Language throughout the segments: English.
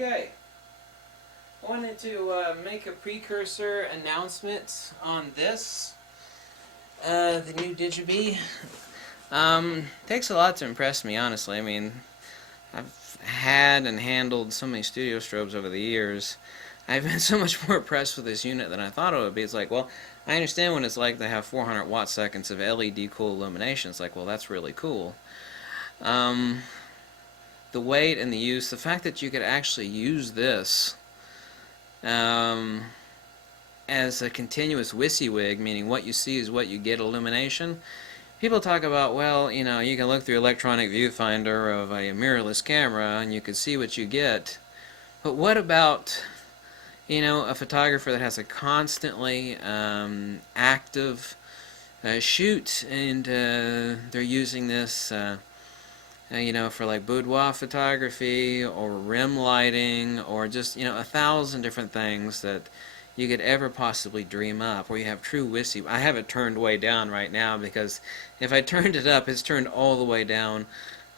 Okay, I wanted to make a precursor announcement on this. The new DIGIBEE. Takes a lot to impress me, honestly. I mean, I've had and handled so many studio strobes over the years. I've been so much more impressed with this unit than I thought it would be. It's like, well, I understand what it's like to have 400 watt seconds of LED cool illumination. It's like, well, that's really cool. Um, the weight and the use, the fact that you could actually use this um, as a continuous WYSIWYG, meaning what you see is what you get illumination. People talk about, well, you know, you can look through electronic viewfinder of a mirrorless camera and you can see what you get. But what about, you know, a photographer that has a constantly active shoot, and they're using this you know, for like boudoir photography or rim lighting or just, you know, 1,000 different things that you could ever possibly dream up, where you have true WYSIWYG. I have it turned way down right now because if I turned it up, it's turned all the way down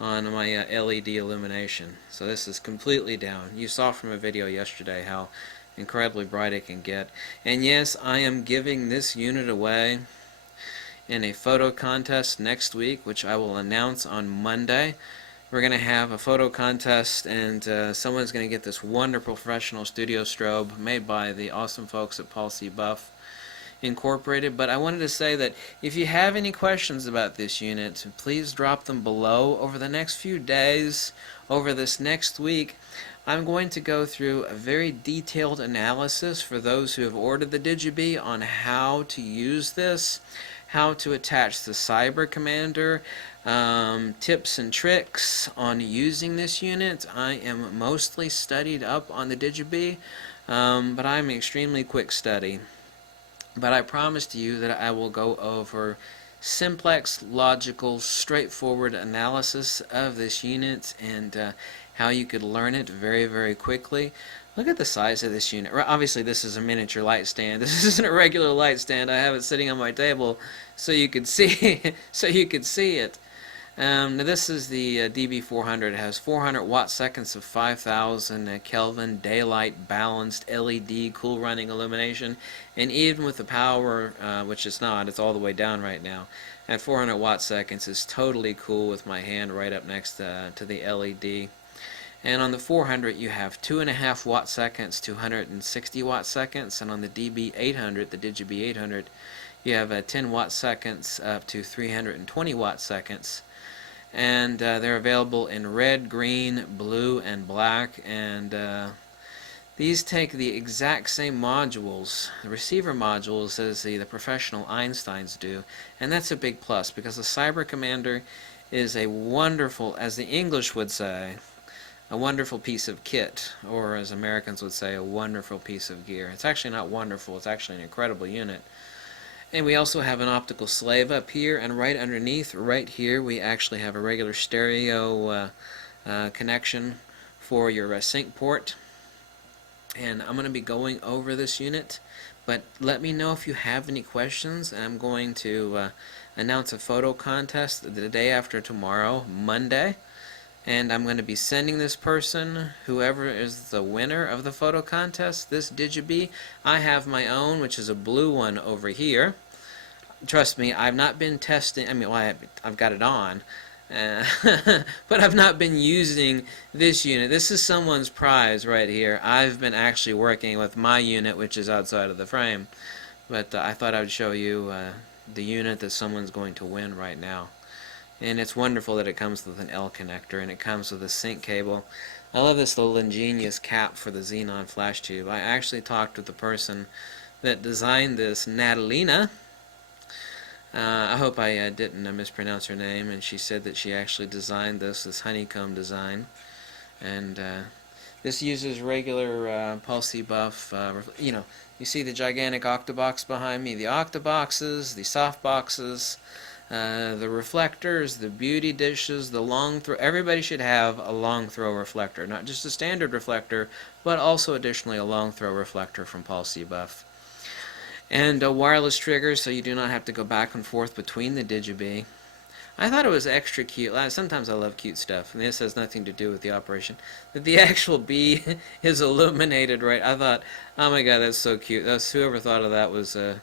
on my LED illumination. So this is completely down. You saw from a video yesterday how incredibly bright it can get. And yes, I am giving this unit away in a photo contest next week, which I will announce on Monday. We're going to have a photo contest, and someone's going to get this wonderful professional studio strobe made by the awesome folks at Paul C Buff Incorporated. But I wanted to say that if you have any questions about this unit, please drop them below. Over the next few days, over this next week, I'm going to go through a very detailed analysis for those who have ordered the DIGIBEE on how to use this, how to attach the Cyber Commander, tips and tricks on using this unit. I am mostly studied up on the DIGIBEE, but I'm an extremely quick study. But I promise to you that I will go over simplex, logical, straightforward analysis of this unit and how you could learn it very, very quickly. Look at the size of this unit. Obviously, this is a miniature light stand. This isn't a regular light stand. I have it sitting on my table so you could see so you could see it. Now this is the DB400. It has 400 watt seconds of 5,000 Kelvin daylight balanced LED cool running illumination, and even with the power, which it's not, it's all the way down right now, at 400 watt seconds is totally cool with my hand right up next to the LED. And on the 400 you have 2.5 watt seconds to 160 watt seconds, and on the DB800, the DIGIBEE 800, you have 10 watt seconds up to 320 watt seconds. And they're available in red, green, blue, and black, and these take the exact same modules, the receiver modules, as the professional Einsteins do, and that's a big plus because the Cyber Commander is a wonderful, as the English would say, a wonderful piece of kit, or as Americans would say, a wonderful piece of gear. It's actually not wonderful, it's actually an incredible unit. And we also have an optical slave up here, and right underneath, right here, we actually have a regular stereo connection for your sync port. And I'm going to be going over this unit, but let me know if you have any questions. I'm going to announce a photo contest the day after tomorrow, Monday. And I'm going to be sending this person, whoever is the winner of the photo contest, this DIGIBEE. I have my own, which is a blue one over here. Trust me, I've not been testing, I mean, well, I've got it on, but I've not been using this unit. This is someone's prize right here. I've been actually working with my unit, which is outside of the frame. But I thought I would show you the unit that someone's going to win right now. And it's wonderful that it comes with an L connector, and it comes with a sync cable. I love this little ingenious cap for the xenon flash tube. I actually talked with the person that designed this, Natalina. I hope I didn't mispronounce her name, and she said that she actually designed this honeycomb design. And this uses regular Paul C Buff, you know, you see the gigantic octabox behind me, the octaboxes, the softboxes, the reflectors, the beauty dishes, the long throw. Everybody should have a long throw reflector, not just a standard reflector, but also additionally a long throw reflector from Paul C Buff. And a wireless trigger, so you do not have to go back and forth between the DIGIBEE. I thought it was extra cute. Sometimes I love cute stuff, and this has nothing to do with the operation. That the actual bee is illuminated, right? I thought, oh my god, that's so cute. That's whoever thought of that was an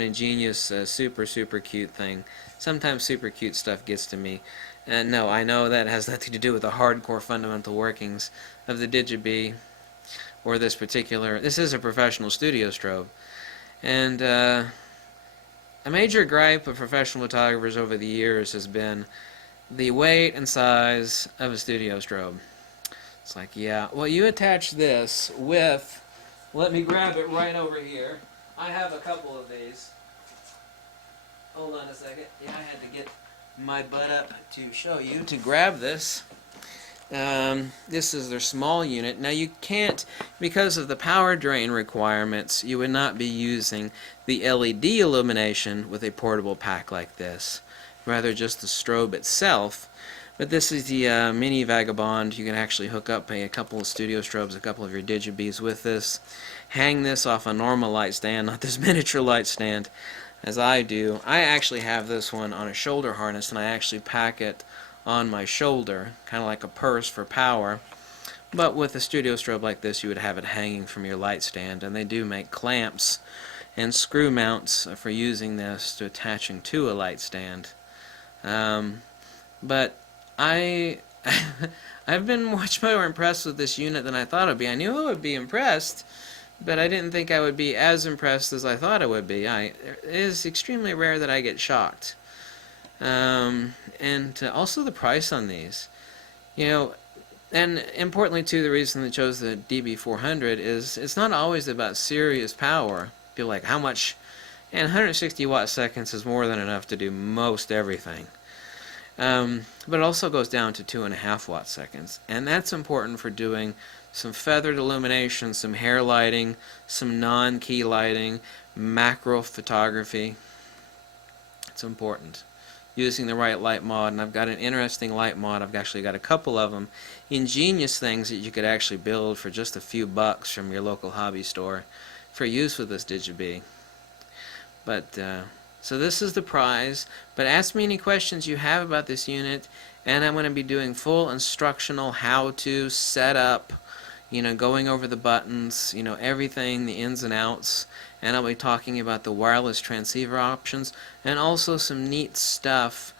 ingenious, super cute thing. Sometimes super cute stuff gets to me. And no, I know that has nothing to do with the hardcore fundamental workings of the DIGIBEE or this particular. This is a professional studio strobe, and a major gripe of professional photographers over the years has been the weight and size of a studio strobe. It's like, yeah, well, you attach this with, let me grab it right over here. I have a couple of these. Hold on a second. Yeah, I had to get my butt up to show you to grab this. This is their small unit. Now you can't, because of the power drain requirements, you would not be using the LED illumination with a portable pack like this. Rather just the strobe itself. But this is the mini Vagabond. You can actually hook up a couple of studio strobes, a couple of your DIGIBEEs with this. Hang this off a normal light stand, not this miniature light stand, as I do. I actually have this one on a shoulder harness, and I actually pack it on my shoulder, kind of like a purse for power. But with a studio strobe like this, you would have it hanging from your light stand, and they do make clamps and screw mounts for using this to attaching to a light stand. But I've been much more impressed with this unit than I thought I'd be. I knew I would be impressed, but I didn't think I would be as impressed as I thought I would be. It is extremely rare that I get shocked. And also the price on these. You know, and importantly too, the reason they chose the DB400 is it's not always about serious power. People are like, how much? And 160 watt seconds is more than enough to do most everything. But it also goes down to 2.5 watt seconds, and that's important for doing some feathered illumination, some hair lighting, some non-key lighting, macro photography. It's important. Using the right light mod, and I've got an interesting light mod. I've actually got a couple of them. Ingenious things that you could actually build for just a few bucks from your local hobby store for use with this DIGIBEE. But so this is the prize, but ask me any questions you have about this unit, and I'm going to be doing full instructional how-to setup, you know, going over the buttons, you know, everything, the ins and outs, and I'll be talking about the wireless transceiver options, and also some neat stuff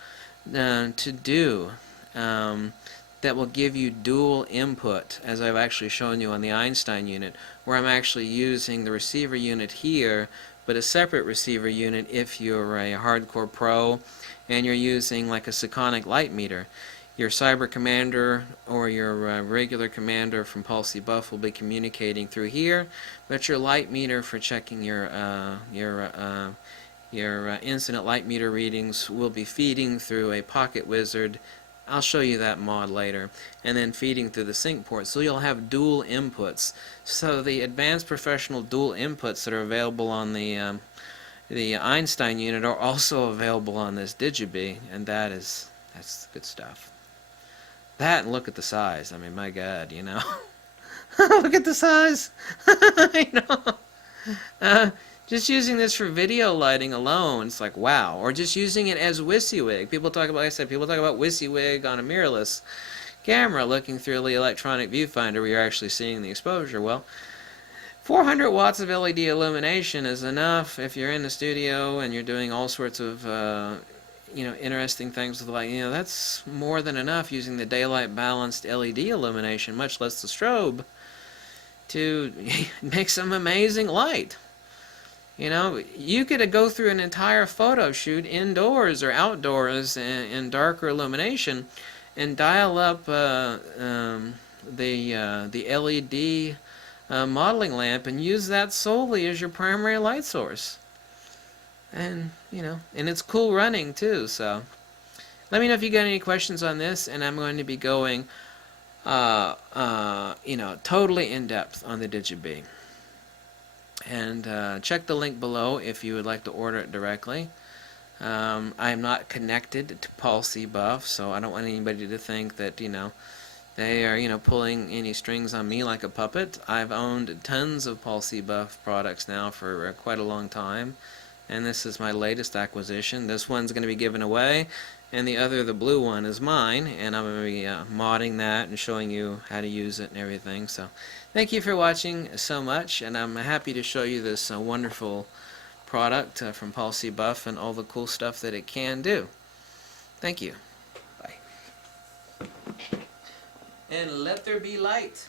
to do that will give you dual input, as I've actually shown you on the Einstein unit, where I'm actually using the receiver unit here, but a separate receiver unit if you're a hardcore pro and you're using like a Sekonic light meter. Your Cyber Commander or your regular commander from Paul C Buff will be communicating through here, but your light meter for checking your incident light meter readings will be feeding through a Pocket Wizard. I'll show you that mod later, and then feeding through the sync port, so you'll have dual inputs. So the advanced professional dual inputs that are available on the Einstein unit are also available on this DIGIBEE, and that's good stuff. That, and look at the size. I mean, my God, you know. Look at the size. You know. Just using this for video lighting alone, it's like, wow. Or just using it as WYSIWYG. People talk about, like I said, people talk about WYSIWYG on a mirrorless camera looking through the electronic viewfinder where you're actually seeing the exposure. Well, 400 watts of LED illumination is enough if you're in the studio and you're doing all sorts of you know, interesting things with light. You know, that's more than enough using the daylight balanced LED illumination, much less the strobe, to make some amazing light. You know, you could go through an entire photo shoot indoors or outdoors in darker illumination and dial up the LED modeling lamp and use that solely as your primary light source. And, you know, and it's cool running too, so let me know if you got any questions on this, and I'm going to be going you know, totally in depth on the DIGIBEE. And check the link below if you would like to order it directly. I'm not connected to Paul C Buff, so I don't want anybody to think that, you know, they are, you know, pulling any strings on me like a puppet. I've owned tons of Paul C Buff products now for quite a long time. and this is my latest acquisition. This one's going to be given away, and the other, the blue one, is mine, and I'm going to be modding that and showing you how to use it and everything. So thank you for watching so much, and I'm happy to show you this wonderful product from Paul C Buff and all the cool stuff that it can do. Thank you. Bye. And let there be light.